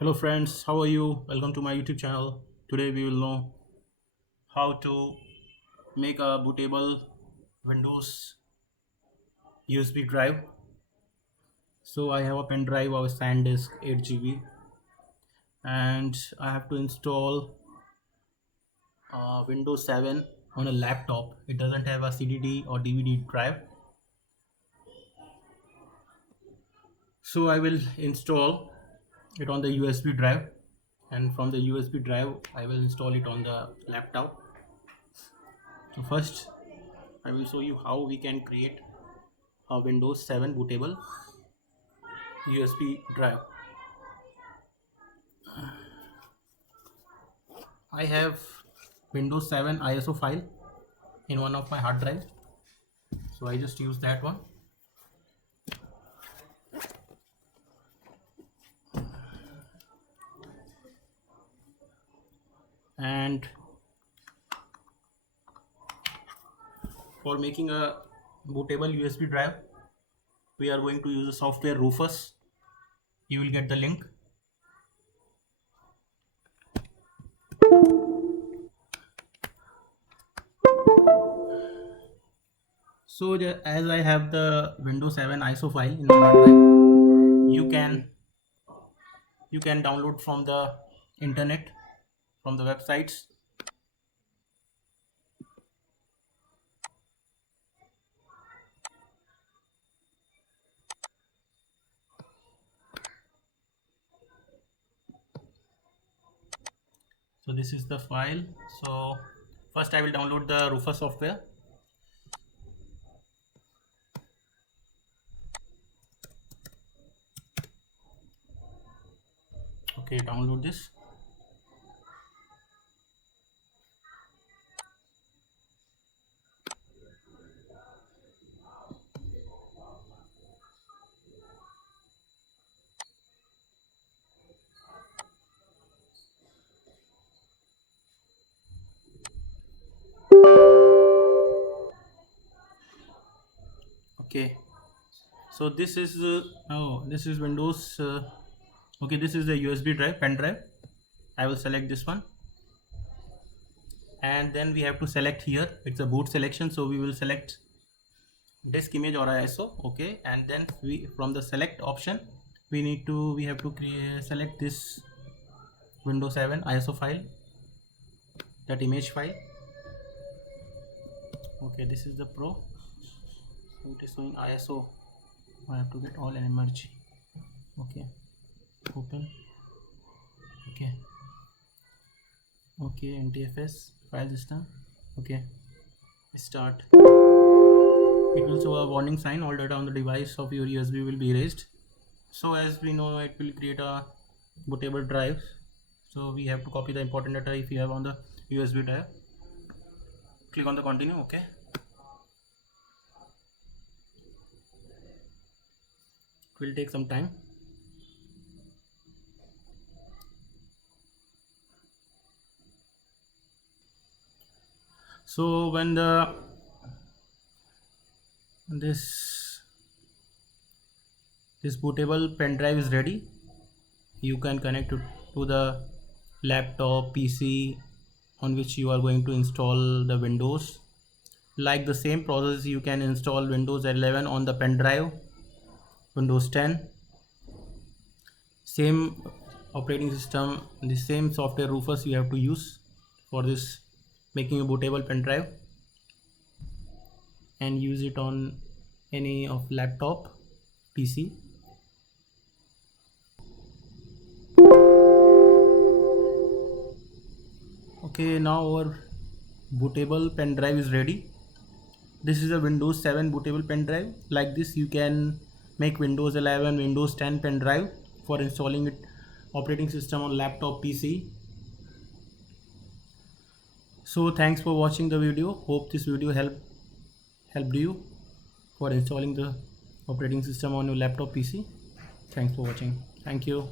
Hello friends, how are you? Welcome to my YouTube channel. Today we will know how to make a bootable Windows USB drive. So I have a pen drive of SanDisk 8 GB and I have to install Windows 7 on a laptop. It doesn't have a CDD or DVD drive. So I will install it on the USB drive, and from the USB drive I will install it on the laptop. So first I will show you how we can create a Windows 7 bootable USB drive. I have Windows 7 ISO file in one of my hard drive, so I just use that one. And for making a bootable USB drive, we are going to use the software Rufus. You will get the link. So as I have the Windows 7 ISO file in my hard drive, you can download from the internet, from the websites. So this is the file. So first I will download the Rufus software. Okay, download this. Okay, so this is this is Windows. Okay, this is the USB drive, pen drive. I will select this one, and then we have to select here. It's a boot selection, so we will select disk image or ISO. Okay, and then we from the select option we have to select this Windows 7 ISO file, that image file. Okay, this is the Pro. It is showing ISO. I have to get all energy. Okay, open. Okay, NTFS file system. Okay, start. It will show a warning sign: all data on the device of your USB will be erased. So as we know, it will create a bootable drive, so we have to copy the important data if you have on the USB drive. Click on the continue. Okay, it will take some time. So when this bootable pen drive is ready, you can connect it to the laptop PC on which you are going to install the Windows. Like the same process, you can install Windows 11 on the pen drive, Windows 10, same operating system, the same software Rufus you have to use for this making a bootable pen drive, and use it on any of laptop, PC. Okay, now our bootable pen drive is ready. This is a Windows 7 bootable pen drive. Like this, you can make Windows 11, Windows 10 pen drive for installing it operating system on laptop, PC. So thanks for watching the video. Hope this video helped you for installing the operating system on your laptop, PC. Thanks for watching. Thank you.